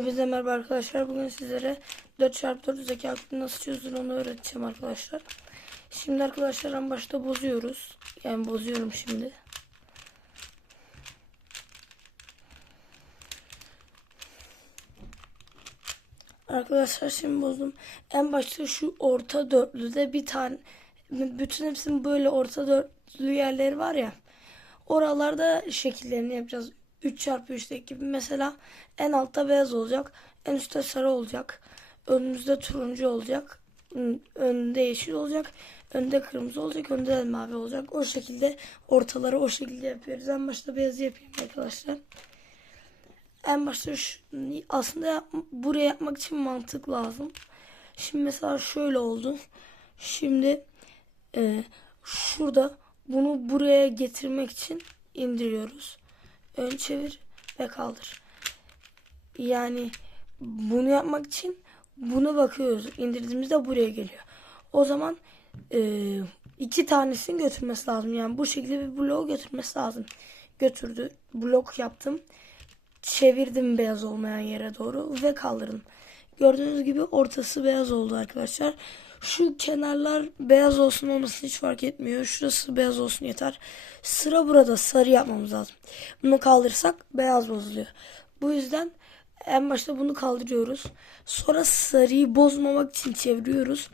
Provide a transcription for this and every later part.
Hepinize merhaba arkadaşlar. Bugün sizlere 4x4 zeka kodunu nasıl çözülür onu öğreteceğim arkadaşlar. Şimdi arkadaşlar en başta bozuyoruz. Yani bozuyorum şimdi. Arkadaşlar şimdi bozdum. En başta şu orta dörtlüde bir tane bütün hepsinin böyle orta dörtlü yerleri var ya. Oralarda şekillerini yapacağız. 3 çarpı 3'teki gibi mesela en altta beyaz olacak. En üstte sarı olacak. Önümüzde turuncu olacak. Önde yeşil olacak. Önde kırmızı olacak. Önde de mavi olacak. O şekilde ortaları o şekilde yapıyoruz. En başta beyazı yapayım arkadaşlar. En başta şu, aslında buraya yapmak için mantık lazım. Şimdi mesela şöyle oldu. Şimdi e, şurada bunu buraya getirmek için indiriyoruz. Ön çevir ve kaldır. Yani bunu yapmak için buna bakıyoruz. İndirdiğimizde buraya geliyor. O zaman e, iki tanesini götürmesi lazım. Yani bu şekilde bir bloğu götürmesi lazım. Götürdü. Blok yaptım. Çevirdim beyaz olmayan yere doğru ve kaldırdım. Gördüğünüz gibi ortası beyaz oldu arkadaşlar. Şu kenarlar beyaz olsun olmasın hiç fark etmiyor. Şurası beyaz olsun yeter. Sıra burada sarı yapmamız lazım. Bunu kaldırsak beyaz bozuluyor. Bu yüzden en başta bunu kaldırıyoruz. Sonra sarıyı bozmamak için çeviriyoruz.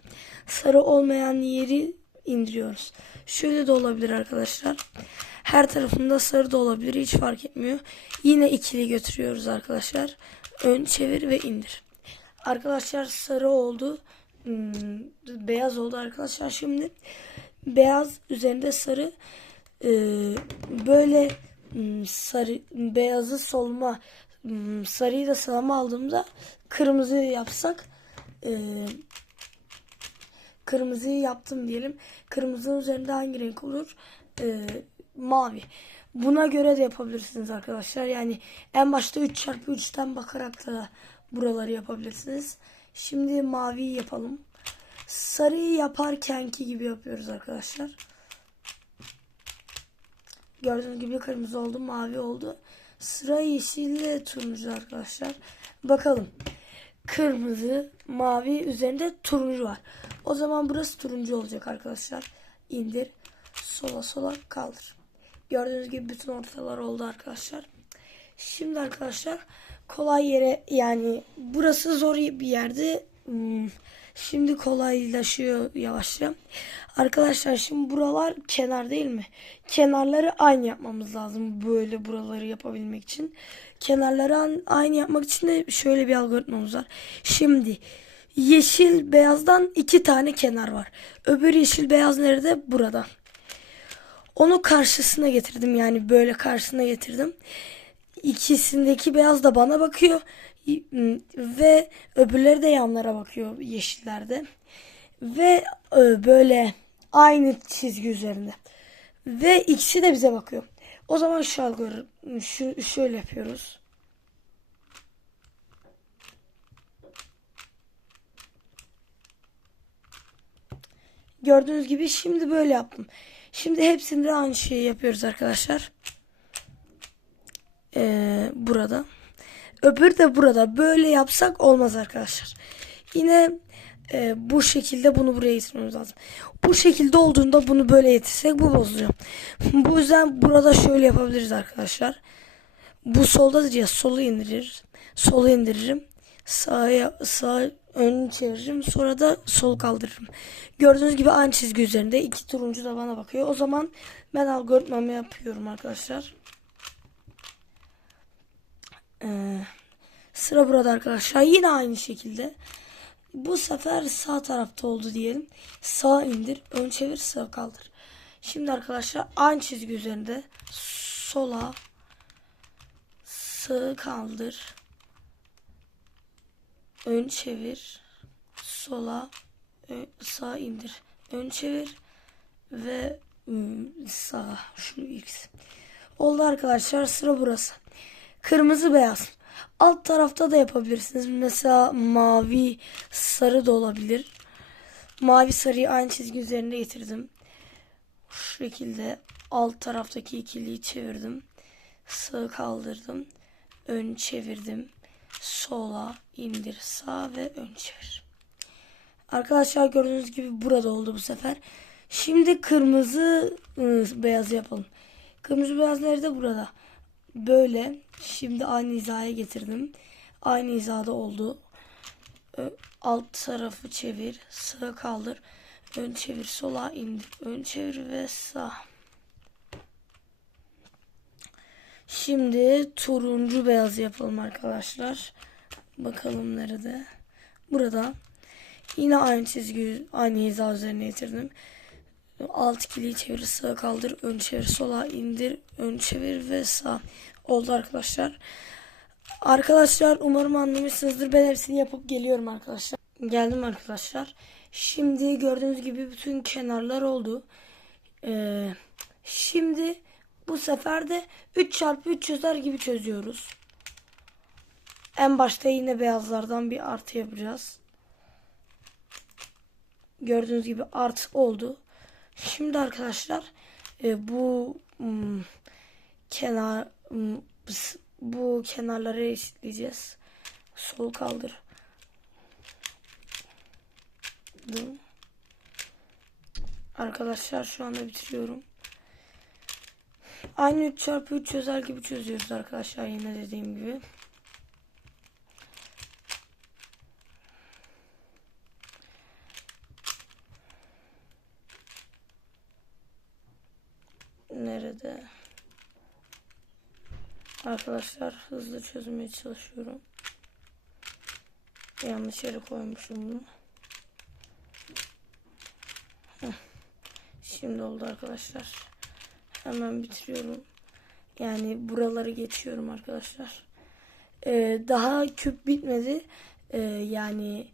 Sarı olmayan yeri indiriyoruz. Şöyle de olabilir arkadaşlar. Her tarafında sarı da olabilir. Hiç fark etmiyor. Yine ikili götürüyoruz arkadaşlar. Ön çevir ve indir. Arkadaşlar sarı oldu. Hmm, beyaz oldu arkadaşlar. Şimdi beyaz üzerinde sarı e, böyle hmm, sarı beyazı solma hmm, sarıyı da sağıma aldığımda kırmızı yapsak e, kırmızıyı yaptım diyelim. Kırmızının üzerinde hangi renk olur? E, mavi. Buna göre de yapabilirsiniz arkadaşlar. Yani en başta 3 çarpı 3'ten bakarak da buraları yapabilirsiniz. Şimdi maviyi yapalım. Sarıyı yaparkenki gibi yapıyoruz arkadaşlar. Gördüğünüz gibi kırmızı oldu, mavi oldu. Sıra yeşille turuncu arkadaşlar. Bakalım. Kırmızı, mavi üzerinde turuncu var. O zaman burası turuncu olacak arkadaşlar. İndir. Sola sola kaldır. Gördüğünüz gibi bütün ortalar oldu arkadaşlar. Şimdi arkadaşlar kolay yere yani burası zor bir yerde. Hmm, Şimdi kolaylaşıyor yavaşça. Arkadaşlar şimdi buralar kenar değil mi? Kenarları aynı yapmamız lazım böyle buraları yapabilmek için. Kenarları aynı yapmak için de şöyle bir algoritmamız var. Şimdi yeşil beyazdan iki tane kenar var. Öbür yeşil beyaz nerede? Burada. Onu karşısına getirdim yani böyle karşısına getirdim. İkisindeki beyaz da bana bakıyor ve öbürleri de yanlara bakıyor yeşillerde ve e, böyle aynı çizgi üzerinde ve ikisi de bize bakıyor. O zaman şu algoritma şu şöyle yapıyoruz. Gördüğünüz gibi şimdi böyle yaptım. Şimdi hepsinde aynı şeyi yapıyoruz arkadaşlar. Ee, burada. Öbür de burada. Böyle yapsak olmaz arkadaşlar. Yine e, bu şekilde bunu buraya getirmemiz lazım. Bu şekilde olduğunda bunu böyle getirsek bu bozuluyor. bu yüzden burada şöyle yapabiliriz arkadaşlar. Bu soldadır ya solu indirir. Solu indiririm. Sağa, sağ ön çeviririm. Sonra da sol kaldırırım. Gördüğünüz gibi aynı çizgi üzerinde. iki turuncu da bana bakıyor. O zaman ben algoritmamı yapıyorum arkadaşlar. Ee, sıra burada arkadaşlar. Yine aynı şekilde. Bu sefer sağ tarafta oldu diyelim. Sağ indir. Ön çevir. Sağ kaldır. Şimdi arkadaşlar aynı çizgi üzerinde sola sağ kaldır. Ön çevir. Sola sağ indir. Ön çevir ve sağ şu x. Oldu arkadaşlar sıra burası. Kırmızı beyaz. Alt tarafta da yapabilirsiniz. Mesela mavi sarı da olabilir. Mavi sarıyı aynı çizgi üzerinde getirdim. Şu şekilde alt taraftaki ikiliyi çevirdim. Sağ kaldırdım. Ön çevirdim. sola indir sağ ve ön çevir. Arkadaşlar gördüğünüz gibi burada oldu bu sefer. Şimdi kırmızı ıı, beyazı yapalım. Kırmızı beyaz nerede? Burada. Böyle. Şimdi aynı hizaya getirdim. Aynı hizada oldu. Alt tarafı çevir. Sağa kaldır. Ön çevir. Sola indir. Ön çevir ve sağ. Şimdi turuncu beyaz yapalım arkadaşlar. Bakalım nerede? Burada. Yine aynı çizgi, aynı hiza üzerine getirdim. Alt ikiliyi çevir, sağa kaldır, ön çevir, sola indir, ön çevir ve sağ. Oldu arkadaşlar. Arkadaşlar umarım anlamışsınızdır. Ben hepsini yapıp geliyorum arkadaşlar. Geldim arkadaşlar. Şimdi gördüğünüz gibi bütün kenarlar oldu. Ee, şimdi bu sefer de 3 çarpı 3 çözer gibi çözüyoruz. En başta yine beyazlardan bir artı yapacağız. Gördüğünüz gibi artı oldu. Şimdi arkadaşlar e, bu hmm, kenar hmm, bs- bu kenarları eşitleyeceğiz. Sol kaldır. Arkadaşlar şu anda bitiriyorum. Aynı 3 çarpı 3 çözer gibi çözüyoruz arkadaşlar yine dediğim gibi. Nerede? Arkadaşlar hızlı çözmeye çalışıyorum. Yanlış yere koymuşum bunu. Şimdi oldu arkadaşlar. Hemen bitiriyorum. Yani buraları geçiyorum arkadaşlar. Ee, daha küp bitmedi. Ee, yani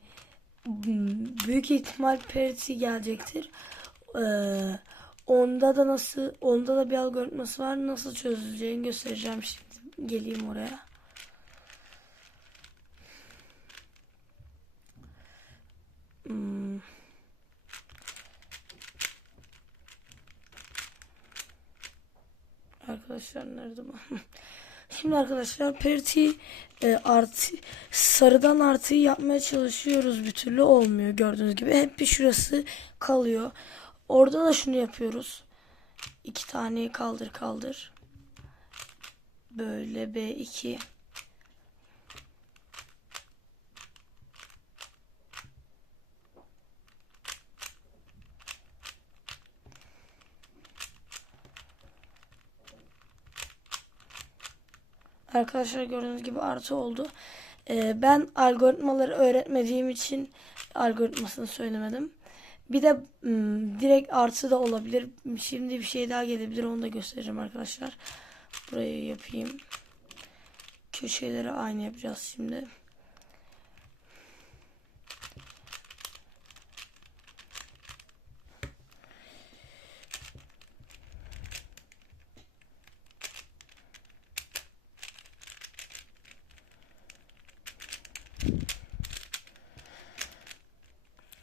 büyük ihtimal parity gelecektir. Ee, onda da nasıl onda da bir algoritması var. Nasıl çözüleceğini göstereceğim şimdi. Geleyim oraya. Hmm. Arkadaşlar nerede bu? Şimdi arkadaşlar parity e, artı sarıdan artıyı yapmaya çalışıyoruz bir türlü olmuyor gördüğünüz gibi. Hep bir şurası kalıyor. Orada da şunu yapıyoruz. İki taneyi kaldır kaldır. Böyle B2. Arkadaşlar gördüğünüz gibi artı oldu. Ee, ben algoritmaları öğretmediğim için algoritmasını söylemedim. Bir de m, direkt artı da olabilir. Şimdi bir şey daha gelebilir. Onu da göstereceğim arkadaşlar. Burayı yapayım. Köşeleri aynı yapacağız şimdi.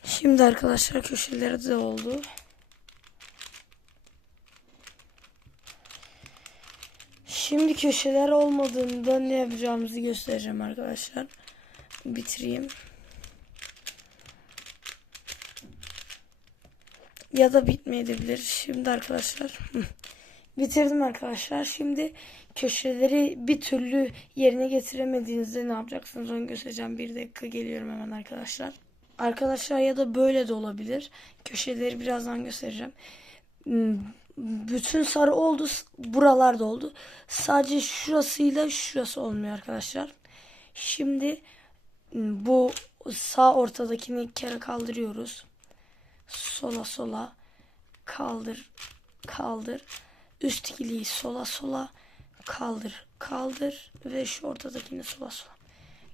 Şimdi arkadaşlar köşeleri de oldu. Şimdi köşeler olmadığında ne yapacağımızı göstereceğim arkadaşlar. Bitireyim. Ya da bitmeyebilir. Şimdi arkadaşlar bitirdim arkadaşlar. Şimdi köşeleri bir türlü yerine getiremediğinizde ne yapacaksınız onu göstereceğim. Bir dakika geliyorum hemen arkadaşlar. Arkadaşlar ya da böyle de olabilir. Köşeleri birazdan göstereceğim. Bütün sarı oldu. Buralarda oldu. Sadece şurasıyla şurası olmuyor arkadaşlar. Şimdi bu sağ ortadakini kere kaldırıyoruz. Sola sola kaldır kaldır. Üst ikiliyi sola sola kaldır kaldır ve şu ortadakini sola sola.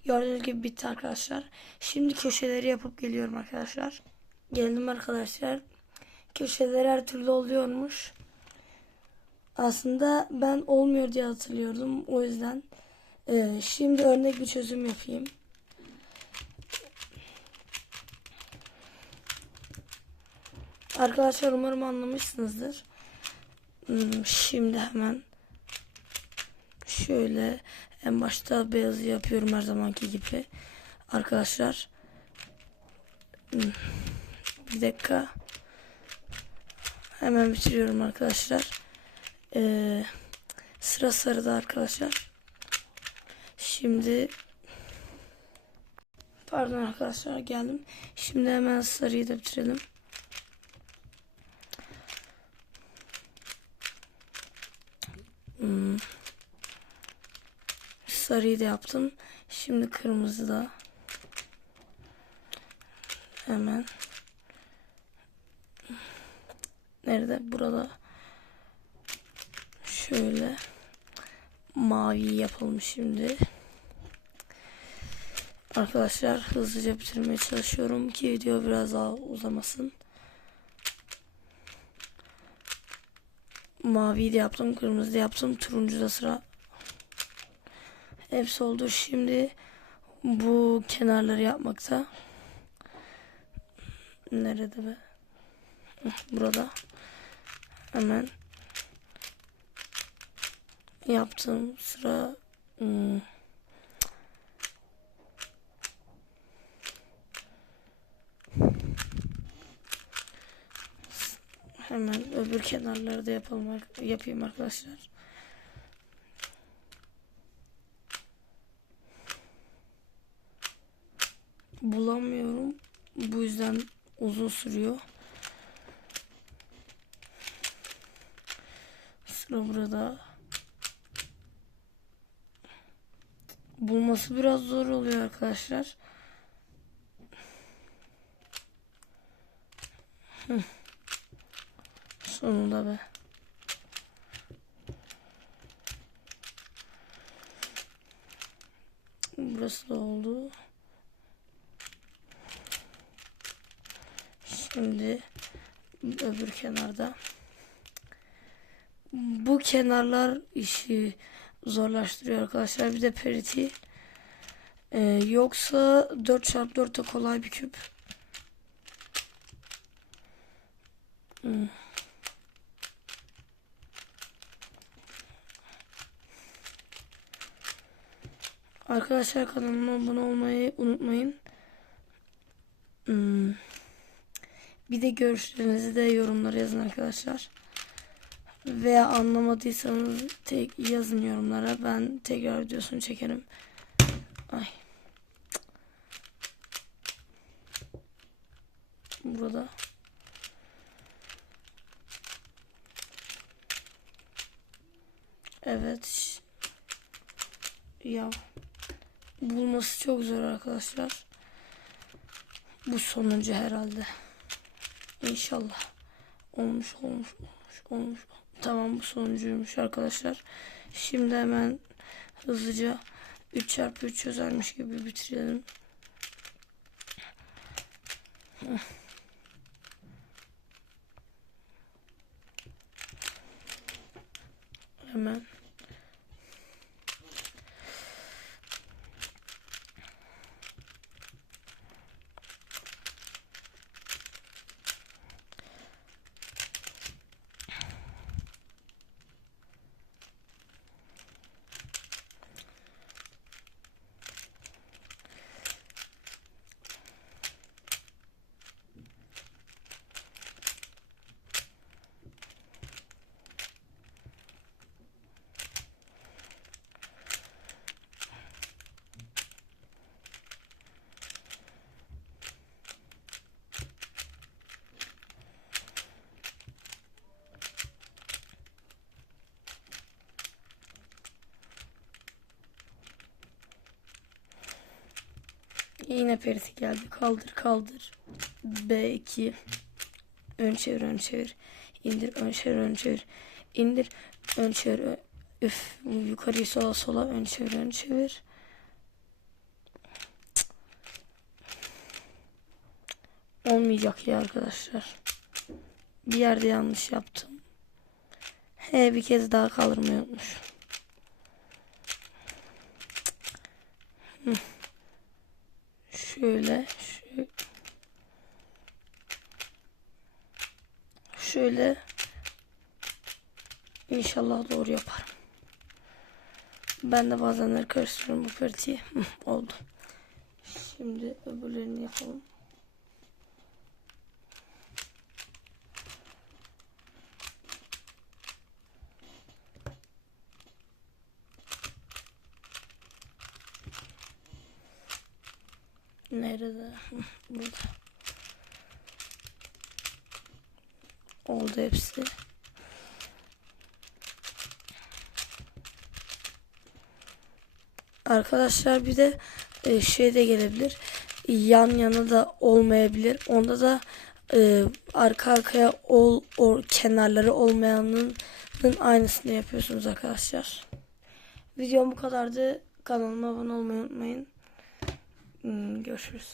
Gördüğünüz gibi bitti arkadaşlar. Şimdi köşeleri yapıp geliyorum arkadaşlar. Geldim arkadaşlar. Köşeler her türlü oluyormuş. Aslında ben olmuyor diye hatırlıyordum. O yüzden e, şimdi örnek bir çözüm yapayım. Arkadaşlar umarım anlamışsınızdır. Hmm, Şimdi hemen şöyle En başta beyazı yapıyorum her zamanki gibi. Arkadaşlar. Hmm, Bir dakika. Hemen bitiriyorum arkadaşlar. Ee, sıra sarıda arkadaşlar. Şimdi pardon arkadaşlar geldim. Şimdi hemen sarıyı da bitirelim. Hmm. Sarıyı da yaptım. Şimdi kırmızı da. Hemen. Nerede? Burada. Şöyle. Mavi yapalım şimdi. Arkadaşlar hızlıca bitirmeye çalışıyorum ki video biraz daha uzamasın. Maviyi de yaptım, kırmızı da yaptım, turuncu da sıra. Hepsi oldu. Şimdi bu kenarları yapmakta. Nerede be? Burada. Hemen yaptığım sıra hmm, hemen öbür kenarları da yapalım yapayım arkadaşlar. Bulamıyorum. Bu yüzden uzun sürüyor. Sıra burada. Bulması biraz zor oluyor arkadaşlar. Sonunda be. Burası da oldu. Şimdi öbür kenarda. Bu kenarlar işi zorlaştırıyor arkadaşlar. Bir de periti. Ee, yoksa 4x4 da kolay bir küp. Hmm. Arkadaşlar kanalıma abone olmayı unutmayın. Hmm. Bir de görüşlerinizi de yorumlara yazın arkadaşlar. Veya anlamadıysanız tek yazın yorumlara. Ben tekrar videosunu çekerim. Ay. Burada. Evet. Ya. Bulması çok zor arkadaşlar. Bu sonuncu herhalde. İnşallah. Olmuş olmuş olmuş olmuş. Tamam bu sonuncuymuş arkadaşlar. Şimdi hemen hızlıca 3 çarpı 3 çözermiş gibi bitirelim. Hemen. Yine perisi geldi. Kaldır kaldır. B2. Ön çevir ön çevir. İndir ön çevir ön çevir. İndir ön çevir. Ö- Üf. Yukarıyı sola sola ön çevir ön çevir. Olmayacak ya arkadaşlar. Bir yerde yanlış yaptım. He bir kez daha kaldırmayı unutmuş. Şöyle, şöyle. İnşallah doğru yaparım. Ben de bazenleri karıştırıyorum bu. Hı, Oldu. Şimdi öbürlerini yapalım. Nerede? Burada. Oldu hepsi. Arkadaşlar bir de e, şey de gelebilir. Yan yana da olmayabilir. Onda da e, arka arkaya ol, or, kenarları olmayanın aynısını yapıyorsunuz arkadaşlar. Videom bu kadardı. Kanalıma abone olmayı unutmayın. Hmm, Görüşürüz.